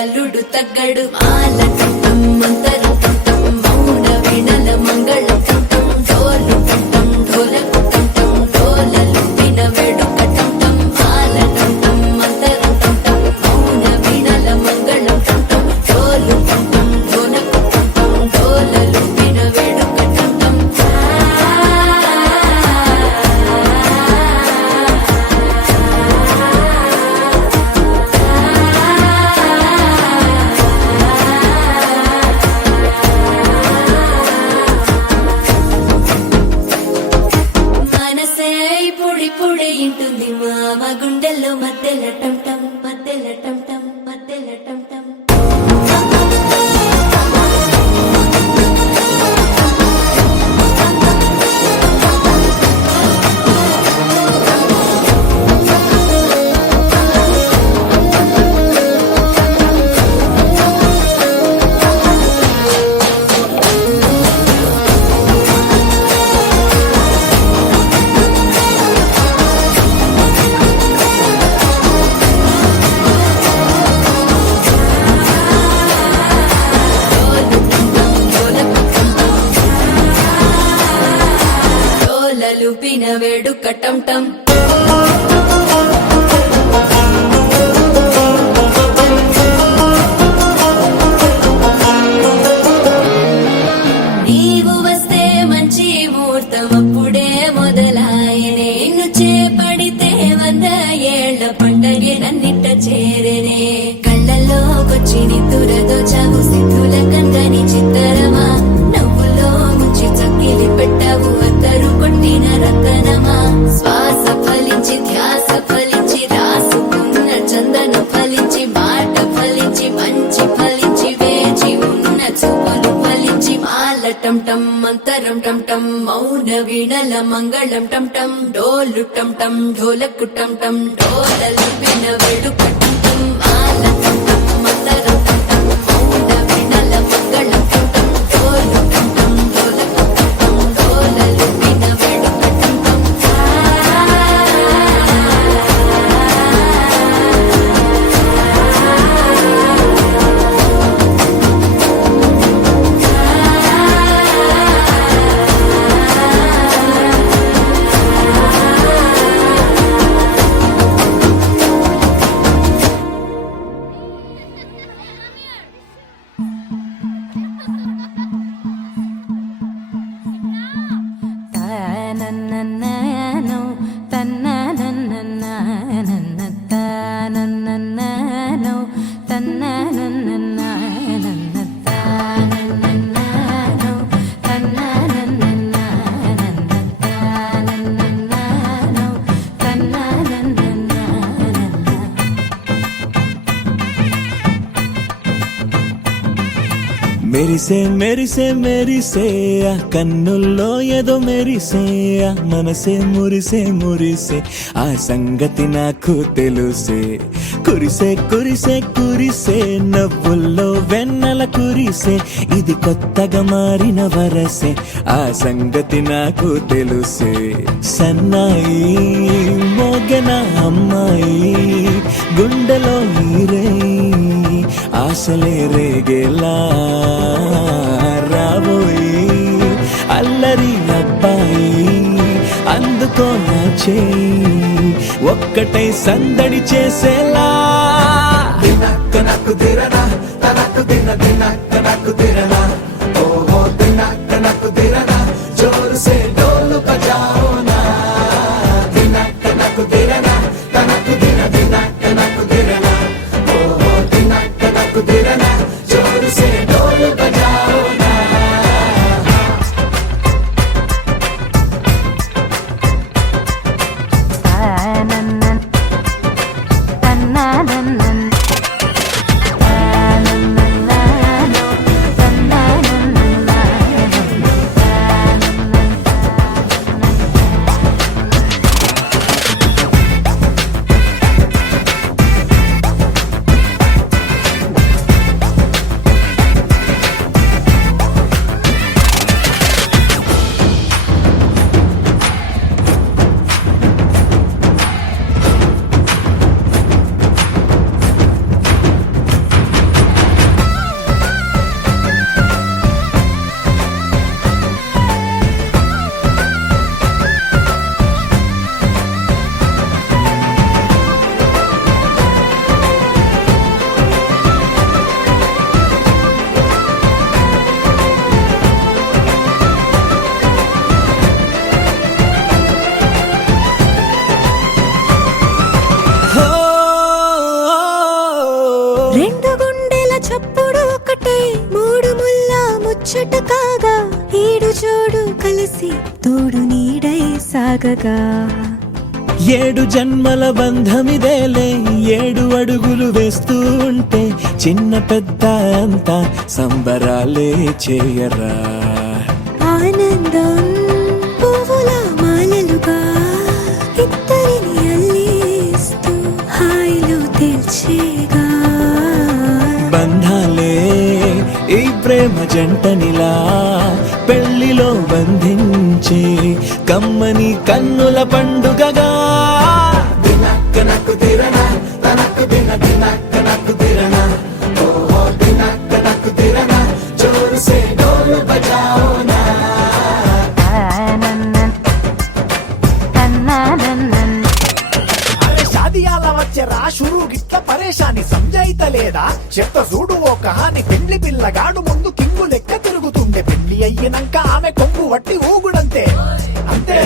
అల్లుడు తగ్గడు మాలకట్టం మంతరం కట్టం మౌన వినల మంగళం కట్టం డోలు కట్టం ఢోలకు కట్టం డోలలు విన వేడుక కట్టం మాలకట్టం మంతరం కట్టం మౌన వినల మంగళం కట్టం డోలు కట్టం ఢోలకు కట్టం డోలలు విన వేడుక కట్టం పొడి ఇంటుంది మామ గుండెల్లో మధ్యల టంటం మధ్యల టంటం మధ్యల టంటం లుపిన వేడుక టంటం నీవు వస్తే మంచి ముహూర్తం అప్పుడే మొదలాయనే నిన్ను చేపడితే 100 ఏళ్ల పండగే నన్నిట్ట చేరేనే కళ్ళల్లోకొచ్చి నిద్దురదోచావు సిద్ధుల కందని చిత్తరమా నవ్వులో ముంచి చక్కిలి పెట్టావు అద్దరు కొట్టిన రతనమా శ్వాస ఫలించి ధ్యాస ఫలించి రాసుకున్న చందను ఫలించి మాట ఫలించి మంచి ఫలించి వేచి ఉన్న చూపులు ఫలించి మాల టంటం మంతరం టంటం మౌన వీణల మంగళం టంటం డోలు టంటం ఢోలకు టంటం డోలలు విన వేడుక టంటం మాల టంటం మంతరం టంటం మౌన వీణల మంగళం టంటం డోలు టంటం ఢోలకు టంటం డోలలు విన వేడుక టంటం మెరిసే మెరిసే మెరిసే ఆ కన్నుల్లో ఏదో మెరిసే ఆ మనసే మురిసే మురిసే ఆ సంగతి నాకు తెలుసే కురిసే కురిసే కురిసే నవ్వుల్లో వెన్నెల కురిసే ఇది కొత్తగా మారిన వరసే ఆ సంగతి నాకు తెలుసే సన్నాయి మోగెన అమ్మాయి గుండెలో ఈరే ఆశలే రేగేలా రాబోయి అల్లరి అబ్బాయి అందుకో నా చేయి ఒక్కటై సందడి చేసేలా నాకు దిరనా తనకు ದಿನ ದಿನಕ್ಕ ನಕ್ಕು ದಿರಣ ಓಹೋ ದಿನಕ್ಕ ನಕ್ಕು ದಿರಣ ಜೋರು ಸೇ ಡೋಲು ಬಜಾओ ना ದಿನಕ್ಕ ನಕ್ಕು ದಿರಣ ತನಕು ದಿನ ದಿನಕ್ಕ ನಕ್ಕು ದಿರಣ ಓಹೋ ದಿನಕ್ಕ ನಕ್ಕು ದಿರಣ ಜೋರು ಸೇ ಡೋಲು ಬಜಾओ ना రెండు గుండెల చప్పుడు ఒకటే మూడు ముల్ల ముచ్చట కాగా ఈడు జోడు కలిసి తోడు నీడై సాగగా ఏడు జన్మల బంధమిదేలే ఏడు అడుగులు వేస్తూ ఉంటే చిన్న పెద్ద అంతా సంబరాలే చేయరా ఆనందం పువ్వుల మాలలుగా ఇద్దరిని అల్లేస్తూ హాయిలో తేల్చేగా బంధాలే ఈ ప్రేమ జంటనిలా పెళ్లిలో బంధించే కమ్మని కన్నుల పండుగగా దినక్క నక్కు దిరణ తనకు దిన దినక్క నక్కు దిరణ ఓహో దినక్క నక్కు దిరణ జోరు సే డోలు బజాओ ना అరే షాదియాల వచ్చెరా షురు గిట్ల పరేషాని సంజాయితలేదా చెత్త చూడు ఓ కహాని పెళ్లి పిల్లగాడు ముందు కింగు లెక్క తిరుగుతుండే పెళ్లి అయ్యినంక ఆమె కొంగు వట్టి ఊగుడంతే అంతే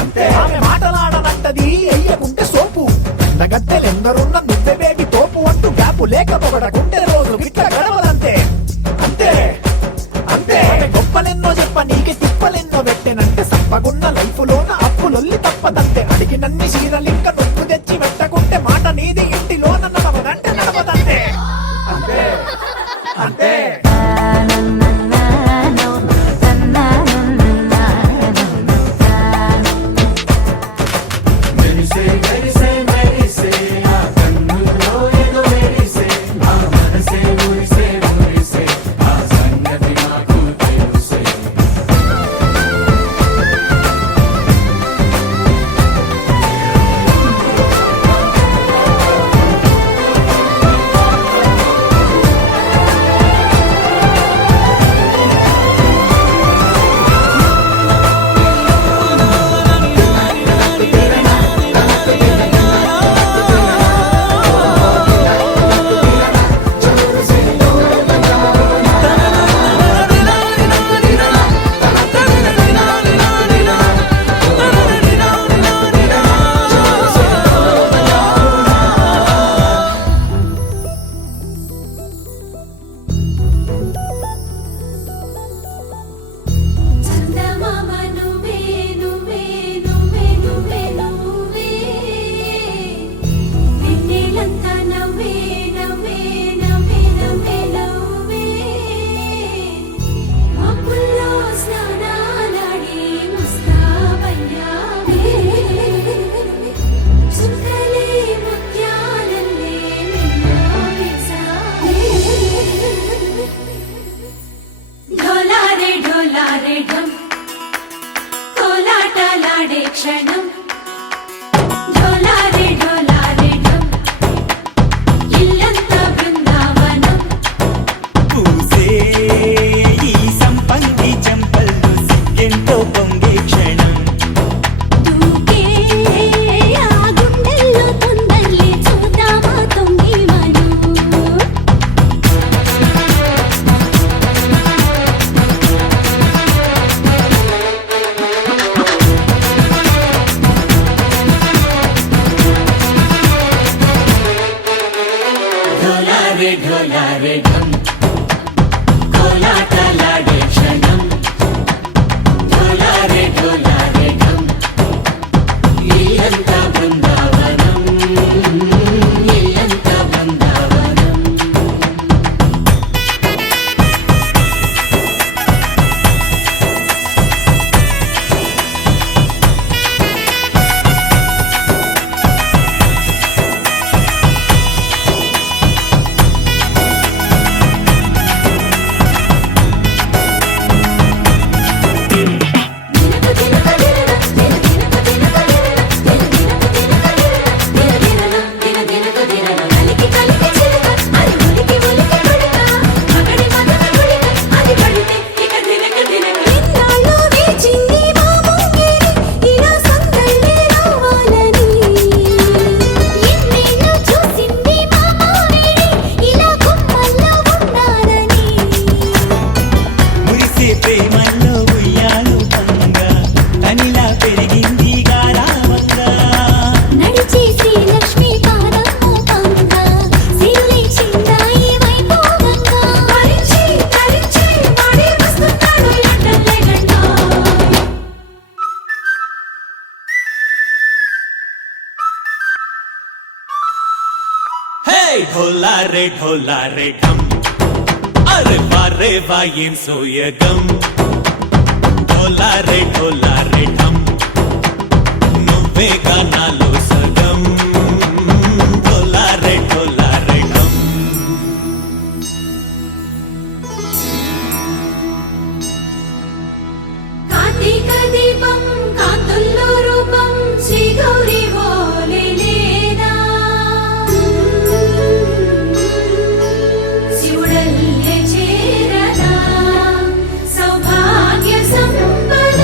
అంతే ఆమె మాటలాడనంటది అయ్యకుంటే సోపు నగద్దెలెందరున్న నువ్వే బేబీ తోపు అంటూ గ్యాపు లేక పొగడకుంటే రోజు గిట్ల గడవదంతే అంతే అంతే ఆమె గొప్పలెన్నో చెప్ప నీకే తిప్పలెన్నో పెట్టెనంటే సప్పగున్న లైఫ్ లోన అప్పులొల్లి తప్పదంతే అడిగినన్ని చీరలింక నొప్పు తెచ్చి పెట్టకుంటే మాట నీది ఇంటిలోన నడవదంటే నడవదంతే అంతే అంతే చందమామ నువ్వే నువ్వే నువ్వే నువ్వే నువ్వే వెన్నెలంతా నవ్వే నవ్వే నవ్వే నవ్వే నవ్వే మబ్బుల్లో స్నానాలాడి ముస్తాబయ్యావే చుక్కలే ముత్యాలల్లే మిన్నావేశావే ढोलारे ढम कोलाटलाडे क्षणं ढोलारे ढम इल्लंता बृंदावनं పూసే ఈ సంపంగి చెంపల్లో సిగ్గెంతో పొంగే క్షణం తూకే ఆ గుండెల్లో తొందల్లి చూద్దామా తొంగి మనం ढोला रे ढम अरे वारे वायें सोयगम ढोला रे ढम నువ్వే గానాలో సగం ढोला रे ढम కార్తీక దీపం కాంతుల్లో రూపం శ్రీ గౌరీ ఓలే లేదా శివుడల్లే చేరదా సౌభాగ్య సంపద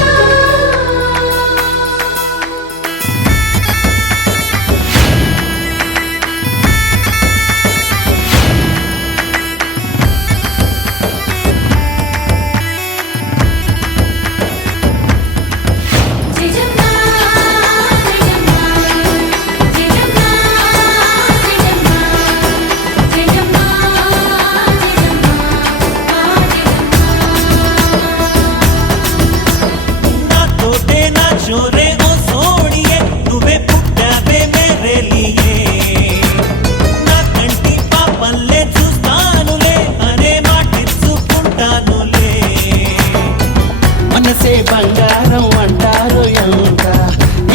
తోటే నా చోరే ఓ సోడియే నువ్వే పుట్టావే మేరే లియే నా కంటి పాపల్లే చూస్తానులే అనే మాటిచ్చుకుంటానులే మనసే బంగారం అంటారు ఎంత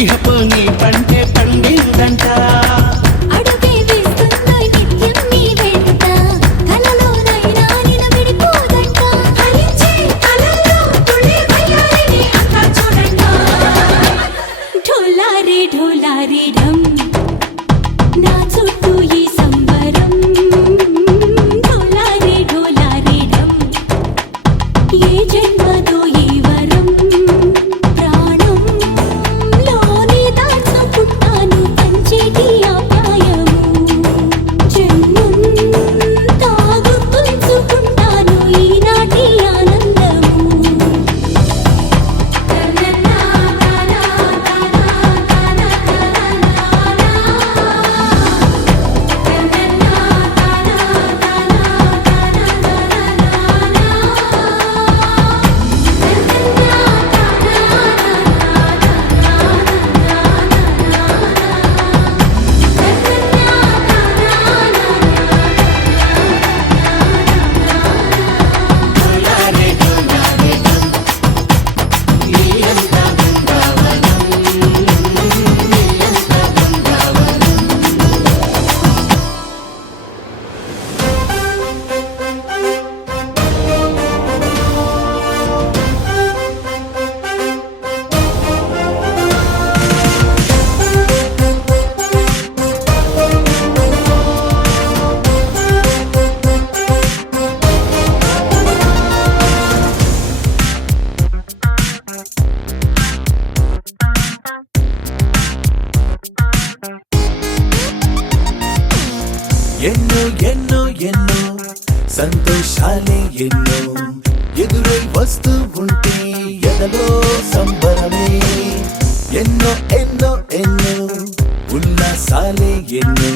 ఇహపు నీ పంటే పండిందంట అడుగే వేస్తున్న నిత్యం నీ వెంట కలలోనైనా నిన్ను విడిపోదంట ఫలించే కలలో తుళ్ళే వయ్యారిని అంతా చూడంట ఢోలా రే ఢమ్ నా చుట్టూ ఈ సంబరం ఢోలా రే ఢమ్ ఏ జన్మదో ఈ వరం ప్రాణంలోనే దాచుకుంటాను పంచేటి ఆప్యాయము జన్మంతా గుర్తుంచుకుంటాను ఈనాటి ఆనందము ఎన్నో ఎన్నో ఎన్నో సంతోషాలే ఎన్నో ఎదురై వస్తూ ఉంటే ఎదలో సంబరమే ఎన్నో ఎన్నో ఎన్నో ఉల్లాసాలే ఎన్నో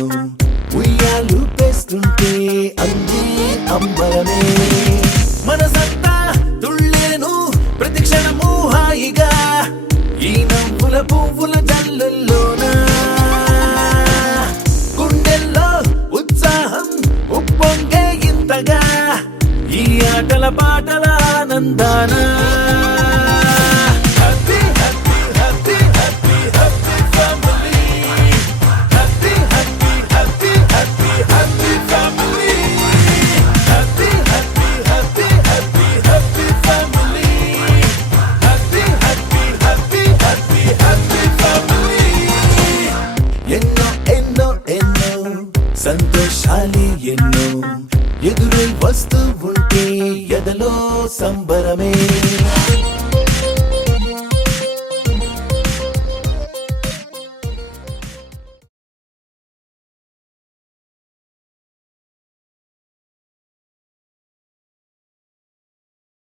ఉయ్యాలు పేస్తుంటే అందే అంబరమే మనసంతా తుళ్ళేను ప్రతి క్షణము హాయిగా ఈ నవ్వుల పువ్వుల జల్లుల్లోనా గుండెల్లో ఉత్సాహం ఉప్పొంగే ఇంతగా ఈ ఆటల పాటల ఆనందాన happy happy happy happy happy family happy happy happy happy happy family happy happy happy happy happy family happy happy happy happy happy family ఎన్నో ఎన్నో ఎన్నో సంతోషాలే ఎన్నో ఎదురై వస్తూ ఉంటే ఎదలో సంబరమే